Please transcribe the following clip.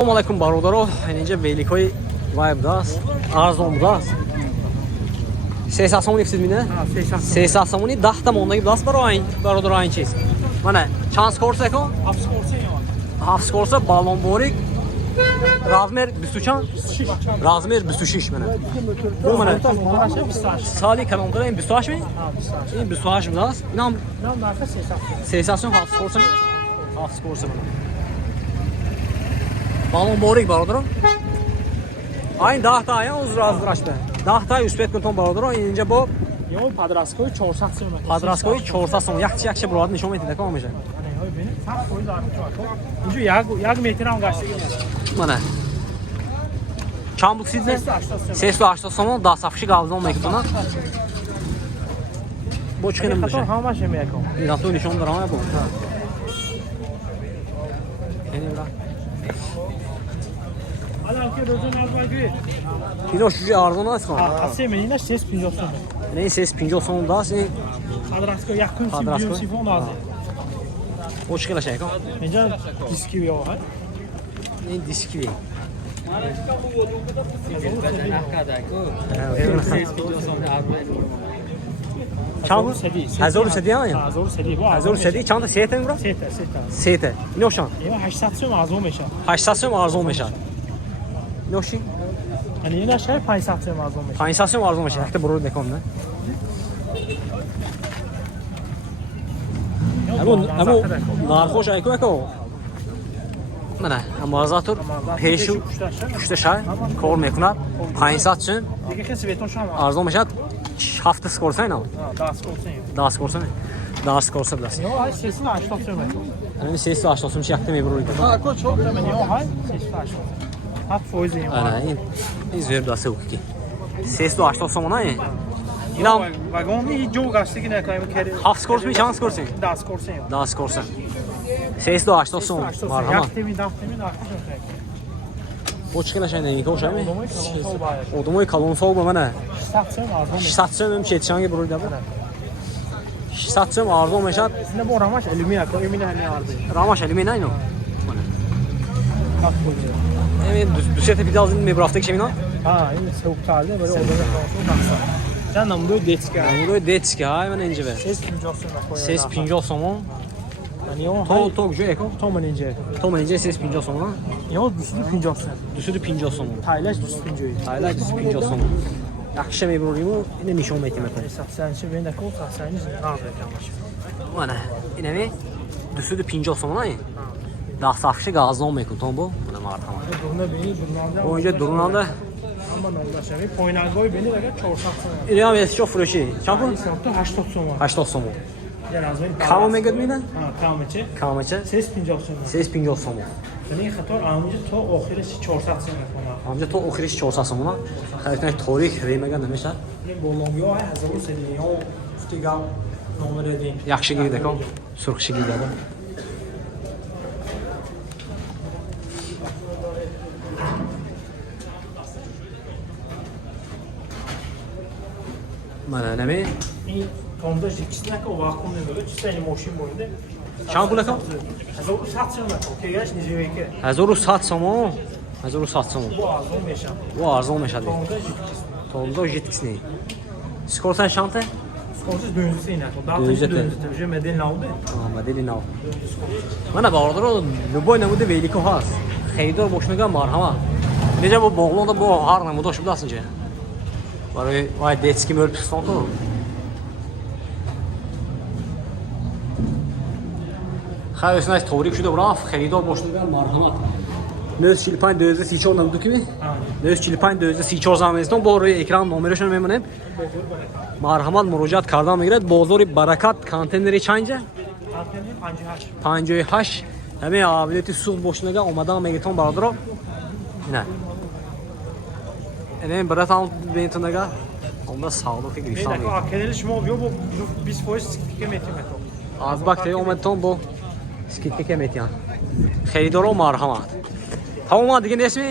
Assalomu alaykum barodaro. اینجا ویلیکوی وایب داست. ارزون داست. 300 سومونی فسید میده؟ 300 سومونی 10 تا موندگی داست برای برادر این چیز. منه چند سکورس کن؟ 7 سکورس. 7 سکورس بالون بوریک. رازمر 20 چند؟ رازمر 26 منه. Bu منه. سالی کلانتر این 28 می؟ این 28 می داست. اینم 300 سوم 7 سکورس می؟ 7 سکورس منه. Balon borik barodaro. Ayn 10 ta ya uz razdrashda. 10 ta uspet kunton barodaro. Inja bo yo padraskoy 400 сом. Padraskoy 400 сом. Yaxshi bo'ladi nishon etdi kam olmaydi. Inja 1 metr ham gashtigi. Mana. Chambuk sidne 380 сом da safshi qaldı olmaydi buna. Bu çıkınım bir şey. How much emekon? İnan to nishon daram ya bu. Yeni bırak. Alanki rozun almayı. İno şu arzon az kan. Asi menina 650 сом. Ne 650 сом da sen Padraskoy yakın sifon lazım. o çıkıla şey kan. Menja diski yo ha. Ne diski. Çandı sedi. Hazır sedi ya. Hazır sedi bu. Hazır sedi çandı sete mi bura? Sete. Ne o şan? Yo 800 сом azom meşa. 800 сом arzon meşa. Ne o şey? Yani yine şey 500 сом azom meşa. 500 сом arzon meşa. İşte burayı dekom ne? Ama narxoş ayko ayko. Mana amazatır peşu puşta şay kor mekunat 500 сом دیگه کسی بهتون شما arzon meşa 7 skorsa ina. 10 skorsa ne? 10 skorsa blas. Yo hay 380 سом. Yani 380 сом çaktım bir burayı. Ha koç çok da yo hay 380. Hat foizi yo. Ana in izver da sevk ki. 380 сом ona ya. İnan vagon iyi jo gastigi ne kayım kere. half scores mi chance scoresi? 10 skorsa yo. 10 skorsa. 380 сом var ama. Yaktemi Bu çıkına şey ne? Koş abi. Domoy kalon bayır. O domoy kalon soğuk mu bana? 800 сом azom. 800 сом çetişangi burayı da bu. 800 сом arzon meşat. Ne bu ramaş elimi yakıyor emin hani ardı. Ramaş elimi ne ino? Hat foizi. Evet düsete bir dalzın mı bu haftaki şey mi lan? Ha yine soğuk tarzda böyle odada kalsın baksa. Canım bu detska. Bu detski ha hemen ince be. 650 сом. Yani yo To to gücü eko. Toman ince. To men ince 650 сом lan. Yo düştü 50 сом. Düsüdü 50 сом. Taylaş düştü 50. Hayla düsü 50 сом. Yaxshi mi burayı yine nişon metim ete. 80 ben de kol 80 razı kalmış. Mana yine mi? Düsüdü 50 сом lan. Daha safşı gazlı olmayı kuton bu. Buna marhama. Durna beni durnanda. Oyuncu durunanda Aman Allah şemi poynalgoy beni de çok satsın. İrem es çok froşi. Çapı? Sattı 80 сом. 80 сом. Yani az ben. Kamo megad miydi? Ha kameçe. Kamaça 650 сом. 650 сом. Yani xator amca to oxirisi 400 сом yapana. Amca to oxirish 400 сом ona. Xaritne tarix remagan demişler. این بولونگیو های 1000 سدی ها استیگا نمره دیم. Yaxshi giydi kom. Surxshi giydi. Mana nima? این کامداش ikisine که واقعا نمیگه چه این ماشین بوده. Çan pula kom? 1700 سم که یاش نیجی که 1100 сом. 1100 сом. bu azon meşan. Bu arzon meşadi. Kامداş Tondo jitkisni. Skorsan şante? skorsiz dönüzü yine. Daha Dönüzü dönüzü. Tevje meden laude. Modeli nav. Mana barodaro любой namude veliko has. Xaridor boshnaga marhama. Neja bu bog'londa bu har namuda shu bilasizchi. Baray vay detski mol piston to. Xayr snayt to'g'ri shuda biroq xaridor boshnaga marhamat. 945 234 namudu kimi? 945 234 zameston bo ro'y ekran nomerashon memonam. Marhamat murojaat kardan میگیرد بازار برکت کانتینری چنجه 58 همه قابلیت سوق بوشنگا اومدن میگتون برادرو نه اینم برات هم بینتونگا اوندا sağlık Bir girişten dakika akeleli şmo yo bu biz foiz ki meto. az bakte اومدتون bu skitke kemetiyan خریدارو مرحمت تمام دیگه نسمی